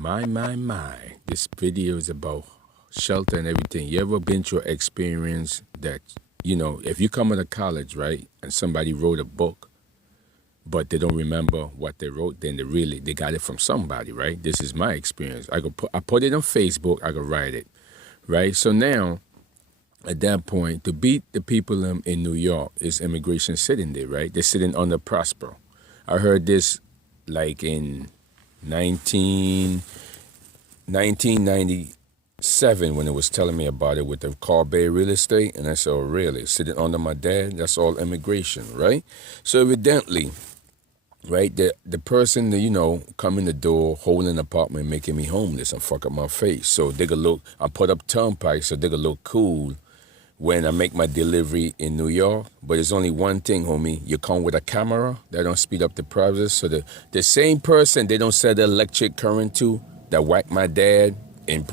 My. This video is about shelter and everything. You ever been through an experience that, if you come out of college, right, and somebody wrote a book, but they don't remember what they wrote, then they got it from somebody, right? This is my experience. I put it on Facebook, I could write it, right? So now, at that point, to beat the people in New York is immigration sitting there, right? They're sitting under Prosper. I heard this like in 1997 when it was telling me about it with the Car Bay real estate. And I said, oh, really? Sitting under my dad? That's all immigration, right? So evidently, right, the person that, come in the door, holding an apartment, making me homeless and fuck up my face. So they could look, I put up turnpike so they could look cool when I make my delivery in New York. But it's only one thing, homie. You come with a camera, that don't speed up the process. So the same person they don't set the electric current to that whacked my dad in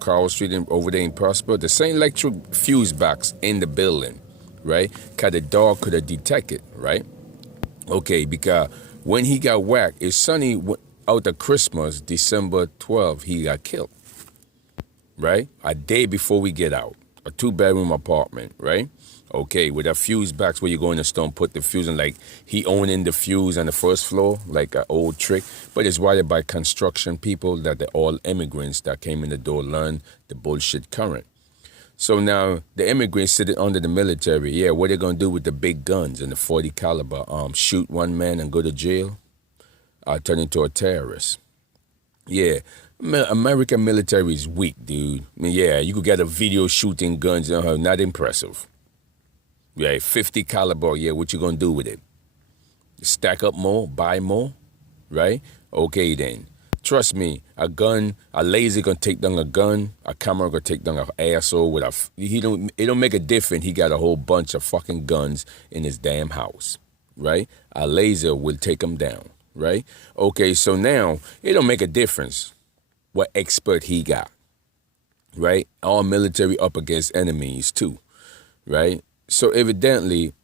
Carl Street over there in Prosper, the same electric fuse box in the building, right? Because the dog could have detected, right? Okay, because when he got whacked, it's sunny out of Christmas, December 12th, he got killed, right? A day before we get out. A 2-bedroom apartment, right? Okay, with a fuse box where you go in the store and put the fuse in, like he owning the fuse on the first floor, like an old trick. But it's wired by construction people that they're all immigrants that came in the door, learned the bullshit current. So now the immigrants sitting under the military, yeah, what they gonna do with the big guns and the 40 caliber? Shoot one man and go to jail? Turn into a terrorist. Yeah. American military is weak, dude. I mean, yeah, you could get a video shooting guns, not impressive. Yeah, 50 caliber, yeah, what you gonna do with it? Stack up more, buy more, right? Okay then. Trust me, a laser gonna take down a gun, a camera gonna take down an asshole with it don't make a difference. He got a whole bunch of fucking guns in his damn house, right? A laser will take him down, right? Okay, so now it don't make a difference what expert he got, right? All military up against enemies too, right? So evidently,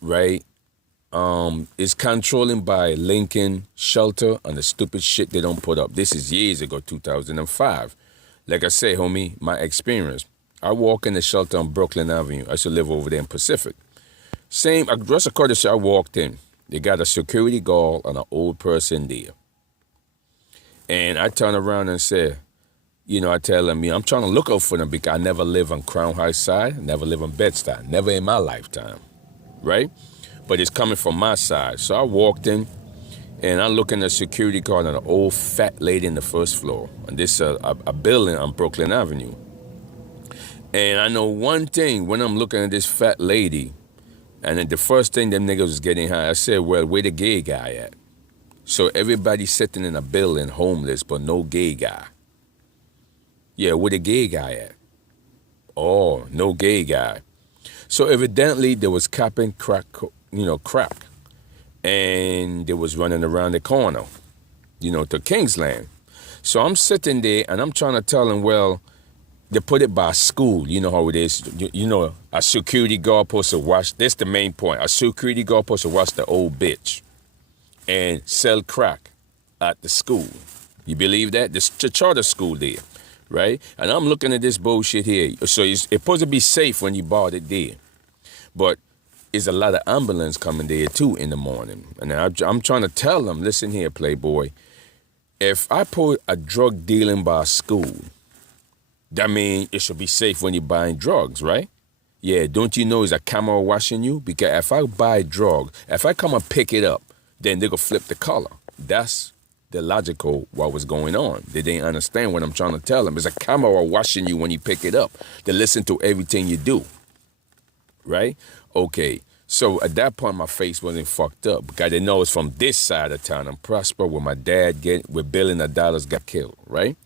right, it's controlling by Lincoln Shelter and the stupid shit they don't put up. This is years ago, 2005. Like I say, homie, my experience. I walk in the shelter on Brooklyn Avenue. I used to live over there in Pacific. Same, just a courtesy, I walked in. They got a security guard and an old person there. And I turn around and say, I tell them, I'm trying to look out for them because I never live on Crown Heights side, never live on Bed-Stuy, never in my lifetime, right? But it's coming from my side. So I walked in, and I look in the security guard and an old fat lady in the first floor. And this is a building on Brooklyn Avenue. And I know one thing when I'm looking at this fat lady, and then the first thing them niggas was getting high, I said, well, where the gay guy at? So everybody sitting in a building homeless, but no gay guy. Yeah, where the gay guy at? Oh, no gay guy. So evidently there was copping crack. And they was running around the corner, to Kingsland. So I'm sitting there and I'm trying to tell them, well, they put it by school. You know how it is. A security guard supposed to watch. That's the main point. A security guard supposed to watch the old bitch and sell crack at the school. You believe that? The charter school there, right? And I'm looking at this bullshit here. So it's supposed to be safe when you bought it there. But there's a lot of ambulance coming there too in the morning. And I'm trying to tell them, listen here, Playboy. If I put a drug dealing by school, that means it should be safe when you're buying drugs, right? Yeah, don't you know it's a camera watching you? Because if I buy drug, if I come and pick it up, then they go flip the color. That's the logical what was going on. They didn't understand what I'm trying to tell them. There's a camera watching you when you pick it up. They listen to everything you do, right? Okay, so at that point, my face wasn't fucked up because they know it's from this side of town. I'm Prosper where my dad with billions of dollars got killed, right?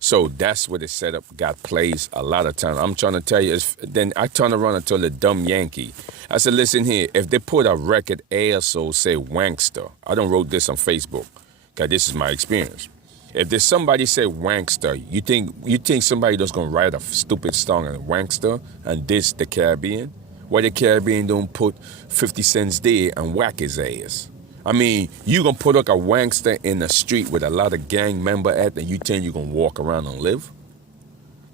So that's where the setup got placed a lot of times. I'm trying to tell you, then I turn around and tell the dumb Yankee. I said, listen here, if they put a record asshole say wankster, I don't wrote this on Facebook because this is my experience. If there's somebody say wankster, you think somebody that's gonna write a stupid song on wankster and diss the Caribbean? Why the Caribbean don't put 50 cents there and whack his ass? I mean, you gonna put like a wankster in the street with a lot of gang member at, and you think you gonna walk around and live?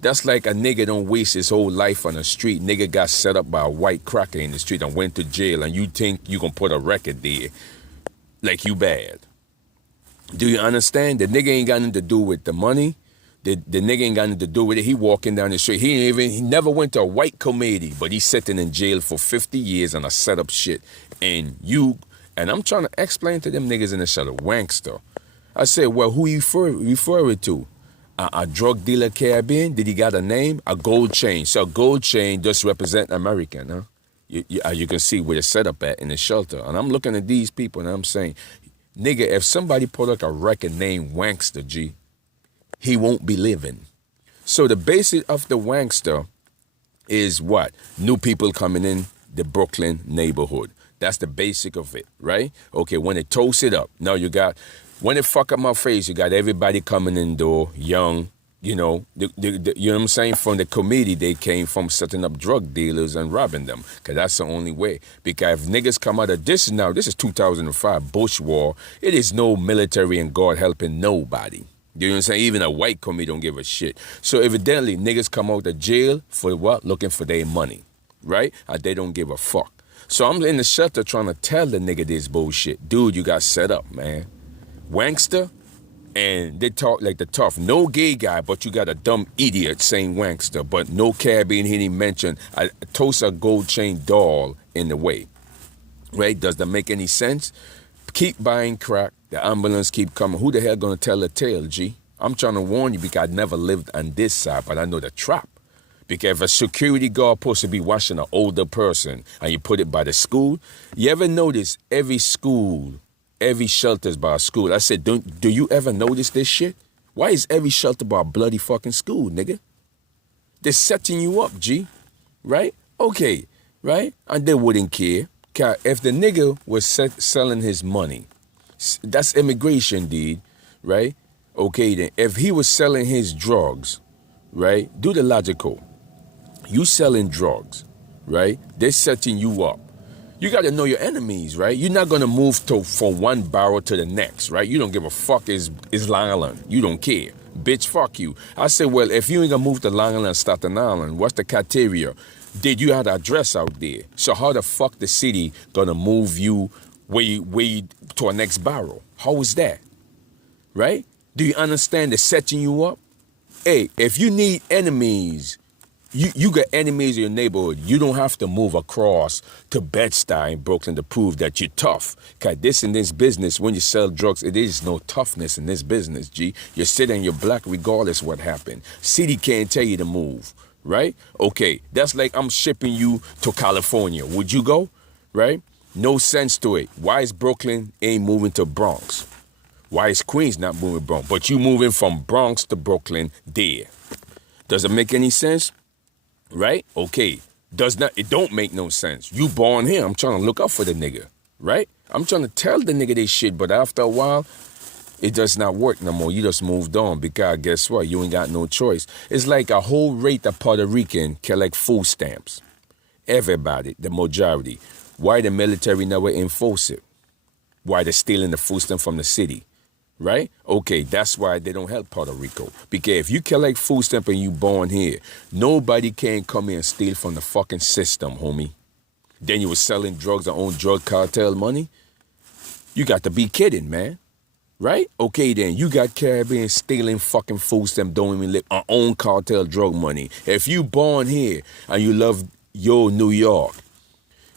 That's like a nigga don't waste his whole life on the street. Nigga got set up by a white cracker in the street and went to jail, and you think you gonna put a record there like you bad. Do you understand? The nigga ain't got nothing to do with the money. The nigga ain't got nothing to do with it. He walking down the street. He never went to a white committee, but he's sitting in jail for 50 years on a set up shit. And I'm trying to explain to them niggas in the shuttle, wankster. I said, well, who you refer it to? A drug dealer Caribbean? Did he got a name? A gold chain. So a gold chain just represent American, huh? You can see where it's set up at in the shelter. And I'm looking at these people and I'm saying, nigga, if somebody put like a record named Wankster, G, he won't be living. So the basic of the Wankster is what? New people coming in the Brooklyn neighborhood. That's the basic of it, right? Okay, when it toast it up, now you got, when it fuck up my face, you got everybody coming in door, young, you know what I'm saying? From the committee, they came from setting up drug dealers and robbing them, because that's the only way. Because if niggas come out of this is 2005 Bush war, it is no military and guard helping nobody. You know what I'm saying? Even a white committee don't give a shit. So evidently, niggas come out of jail for what? Looking for their money, right? And they don't give a fuck. So I'm in the shelter trying to tell the nigga this bullshit. Dude, you got set up, man. Wankster, and they talk like the tough. No gay guy, but you got a dumb idiot saying wankster, but no Caribbean he didn't mention a Tosa gold chain doll in the way. Right? Does that make any sense? Keep buying crack. The ambulance keep coming. Who the hell gonna tell the tale, G? I'm trying to warn you because I never lived on this side, but I know the trap. Because if a security guard supposed to be watching an older person and you put it by the school, you ever notice every school, every shelter's by a school? I said, do you ever notice this shit? Why is every shelter by a bloody fucking school, nigga? They're setting you up, G. Right? Okay, right? And they wouldn't care. If the nigga was selling his money, that's immigration, dude, right? Okay, then. If he was selling his drugs, right? Do the logical. You selling drugs, right? They're setting you up. You got to know your enemies, right? You're not going to move from one barrel to the next, right? You don't give a fuck is Long Island. You don't care. Bitch, fuck you. I said, well, if you ain't going to move to Long Island, Staten Island, what's the criteria? Did you have the address out there? So how the fuck the city going to move you way to a next barrel? How is that? Right? Do you understand they're setting you up? Hey, if you need enemies, you got enemies in your neighborhood. You don't have to move across to Bed-Stuy in Brooklyn to prove that you're tough. Because this in this business, when you sell drugs, it is no toughness in this business, G. You're sitting, you're black regardless what happened. City can't tell you to move, right? Okay, that's like I'm shipping you to California. Would you go, right? No sense to it. Why is Brooklyn ain't moving to Bronx? Why is Queens not moving to Bronx? But you moving from Bronx to Brooklyn there. Does it make any sense? Right? Okay. It don't make no sense. You born here. I'm trying to look up for the nigga. Right? I'm trying to tell the nigga this shit, but after a while, it does not work no more. You just moved on because guess what? You ain't got no choice. It's like a whole rate of Puerto Rican collect food stamps. Everybody, the majority. Why the military never enforce it? Why they're stealing the food stamp from the city? Right? Okay, that's why they don't help Puerto Rico. Because if you collect food stamp and you born here, nobody can come here and steal from the fucking system, homie. Then you were selling drugs and own drug cartel money? You got to be kidding, man. Right? Okay, then you got Caribbean stealing fucking food stamp, don't even live our own cartel drug money. If you born here and you love your New York,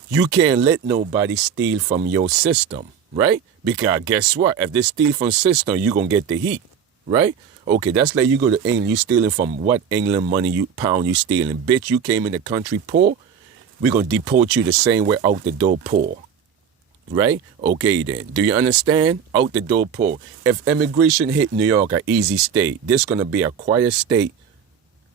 you can't let nobody steal from your system. Right? Because guess what? If they steal from system, you're going to get the heat. Right? Okay, that's like you go to England, you stealing from what England money, pound you stealing. Bitch, you came in the country poor, we're going to deport you the same way out the door poor. Right? Okay then. Do you understand? Out the door poor. If immigration hit New York, an easy state, this going to be a quiet state.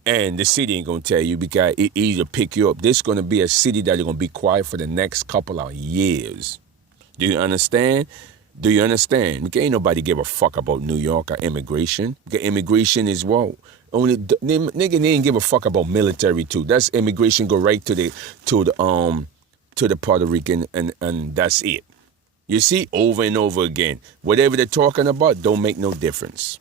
And the city ain't going to tell you because it either pick you up. This is going to be a city that you're going to be quiet for the next couple of years. Do you understand? Do you understand? Because ain't nobody give a fuck about New York or immigration. Because immigration is what? Only nigga they ain't give a fuck about military too. That's immigration go right to the Puerto Rican and that's it. You see, over and over again. Whatever they're talking about don't make no difference.